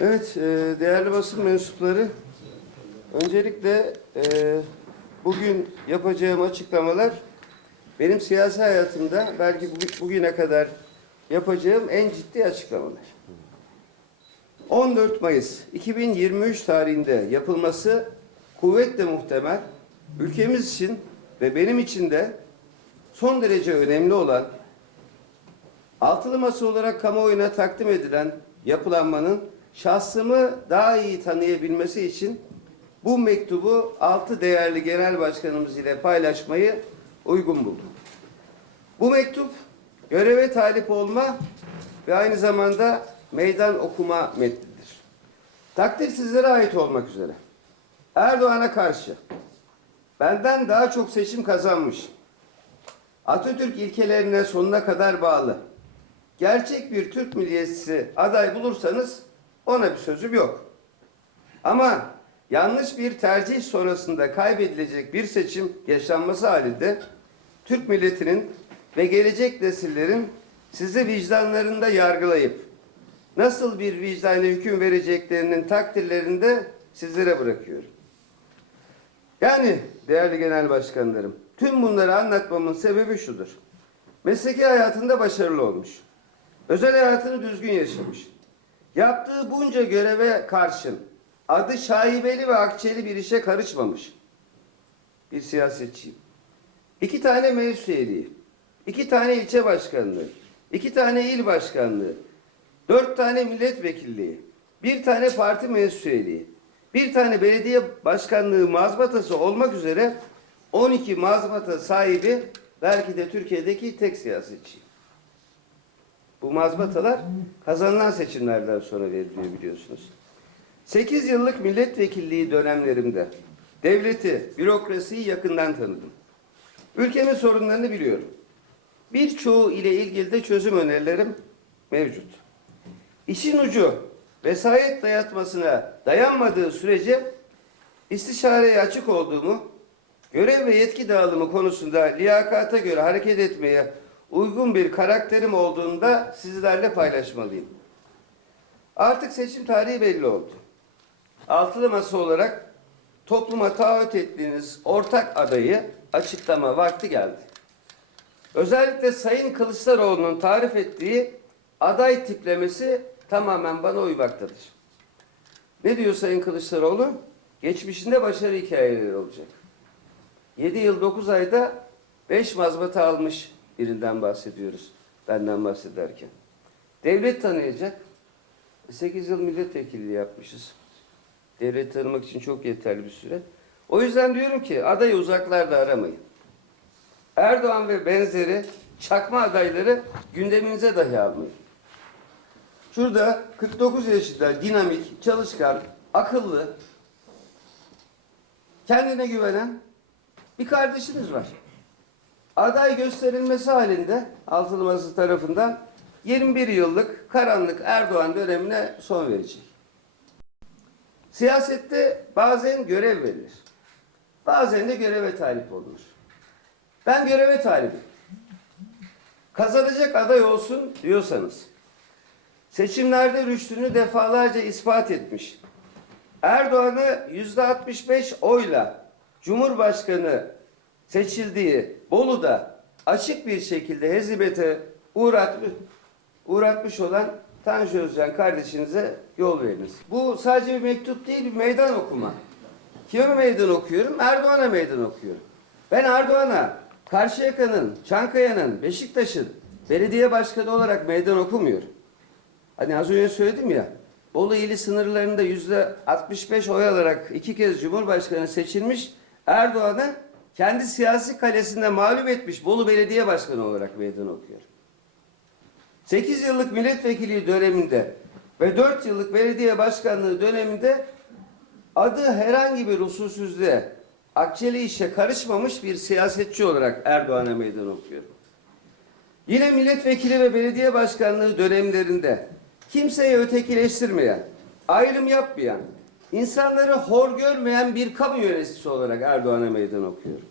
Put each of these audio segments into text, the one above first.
Evet, e, değerli basın mensupları, öncelikle e, bugün yapacağım açıklamalar benim siyasi hayatımda belki bu- bugüne kadar yapacağım en ciddi açıklamalar. 14 Mayıs 2023 tarihinde yapılması kuvvetle muhtemel, ülkemiz için ve benim için de son derece önemli olan Altılı masa olarak kamuoyuna takdim edilen yapılanmanın şahsımı daha iyi tanıyabilmesi için bu mektubu altı değerli genel başkanımız ile paylaşmayı uygun buldum. Bu mektup göreve talip olma ve aynı zamanda meydan okuma metnidir. Takdir sizlere ait olmak üzere. Erdoğan'a karşı benden daha çok seçim kazanmış, Atatürk ilkelerine sonuna kadar bağlı, gerçek bir Türk milliyetçisi aday bulursanız ona bir sözüm yok. Ama yanlış bir tercih sonrasında kaybedilecek bir seçim yaşanması halinde Türk milletinin ve gelecek nesillerin sizi vicdanlarında yargılayıp nasıl bir vicdana hüküm vereceklerinin takdirlerini de sizlere bırakıyorum. Yani değerli genel başkanlarım, tüm bunları anlatmamın sebebi şudur. Mesleki hayatında başarılı olmuş. Özel hayatını düzgün yaşamış. Yaptığı bunca göreve karşın adı şaibeli ve akçeli bir işe karışmamış. Bir siyasetçiyim. İki tane meclis üyeliği, iki tane ilçe başkanlığı, iki tane il başkanlığı, dört tane milletvekilliği, bir tane parti meclis üyeliği, bir tane belediye başkanlığı mazbatası olmak üzere 12 mazbata sahibi belki de Türkiye'deki tek siyasetçiyim. Bu mazbatalar kazanılan seçimlerden sonra veriliyor biliyorsunuz. 8 yıllık milletvekilliği dönemlerimde devleti, bürokrasiyi yakından tanıdım. Ülkemin sorunlarını biliyorum. Birçoğu ile ilgili de çözüm önerilerim mevcut. İşin ucu vesayet dayatmasına dayanmadığı sürece istişareye açık olduğumu, görev ve yetki dağılımı konusunda liyakata göre hareket etmeye uygun bir karakterim olduğunda sizlerle paylaşmalıyım. Artık seçim tarihi belli oldu. Altılı masa olarak topluma taahhüt ettiğiniz ortak adayı açıklama vakti geldi. Özellikle Sayın Kılıçdaroğlu'nun tarif ettiği aday tiplemesi tamamen bana uymaktadır. Ne diyor Sayın Kılıçdaroğlu? Geçmişinde başarı hikayeleri olacak. 7 yıl 9 ayda 5 mazbata almış birinden bahsediyoruz. Benden bahsederken. Devlet tanıyacak. 8 yıl milletvekilliği yapmışız. Devlet tanımak için çok yeterli bir süre. O yüzden diyorum ki adayı uzaklarda aramayın. Erdoğan ve benzeri çakma adayları gündeminize dahi almayın. Şurada 49 yaşında dinamik, çalışkan, akıllı, kendine güvenen bir kardeşiniz var. Aday gösterilmesi halinde altılı masa tarafından 21 yıllık karanlık Erdoğan dönemine son verecek. Siyasette bazen görev verilir. Bazen de göreve talip olunur. Ben göreve talibim. Kazanacak aday olsun diyorsanız, seçimlerde rüştünü defalarca ispat etmiş, Erdoğan'ı yüzde 65 oyla Cumhurbaşkanı seçildiği Bolu'da açık bir şekilde hezimete uğratmış, uğratmış olan Tanju Özcan kardeşinize yol veriniz. Bu sadece bir mektup değil, bir meydan okuma. Kime meydan okuyorum? Erdoğan'a meydan okuyorum. Ben Erdoğan'a Karşıyaka'nın, Çankaya'nın, Beşiktaş'ın belediye başkanı olarak meydan okumuyorum. Hani az önce söyledim ya, Bolu ili sınırlarında yüzde 65 oy alarak iki kez Cumhurbaşkanı seçilmiş Erdoğan'ı kendi siyasi kalesinde mağlup etmiş Bolu Belediye Başkanı olarak meydan okuyorum. 8 yıllık milletvekili döneminde ve 4 yıllık belediye başkanlığı döneminde adı herhangi bir usulsüzlüğe, akçeli işe karışmamış bir siyasetçi olarak Erdoğan'a meydan okuyorum. Yine milletvekili ve belediye başkanlığı dönemlerinde kimseyi ötekileştirmeyen, ayrım yapmayan, insanları hor görmeyen bir kamu yöneticisi olarak Erdoğan'a meydan okuyorum.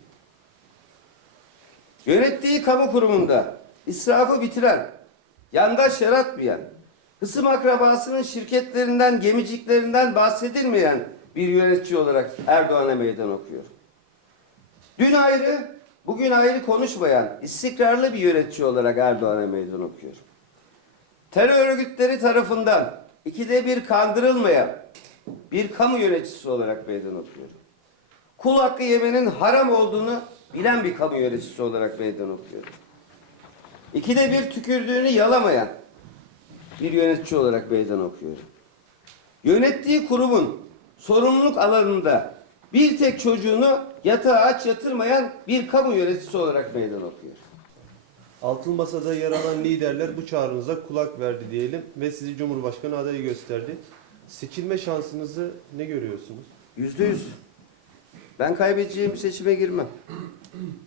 Yönettiği kamu kurumunda israfı bitiren, yandaş yaratmayan, hısım akrabasının şirketlerinden, gemiciklerinden bahsedilmeyen bir yönetici olarak Erdoğan'a meydan okuyor. Dün ayrı, bugün ayrı konuşmayan istikrarlı bir yönetici olarak Erdoğan'a meydan okuyor. Terör örgütleri tarafından ikide bir kandırılmayan bir kamu yöneticisi olarak meydan okuyor. Kul hakkı yemenin haram olduğunu bilen bir kamu yöneticisi olarak meydan okuyor. İkide bir tükürdüğünü yalamayan bir yönetici olarak meydan okuyor. Yönettiği kurumun sorumluluk alanında bir tek çocuğunu yatağa aç yatırmayan bir kamu yöneticisi olarak meydan okuyor. Altılı Masa'da yer alan liderler bu çağrınıza kulak verdi diyelim ve sizi Cumhurbaşkanı adayı gösterdi. Seçilme şansınızı ne görüyorsunuz? Yüzde yüz. Ben kaybedeceğim seçime girmem.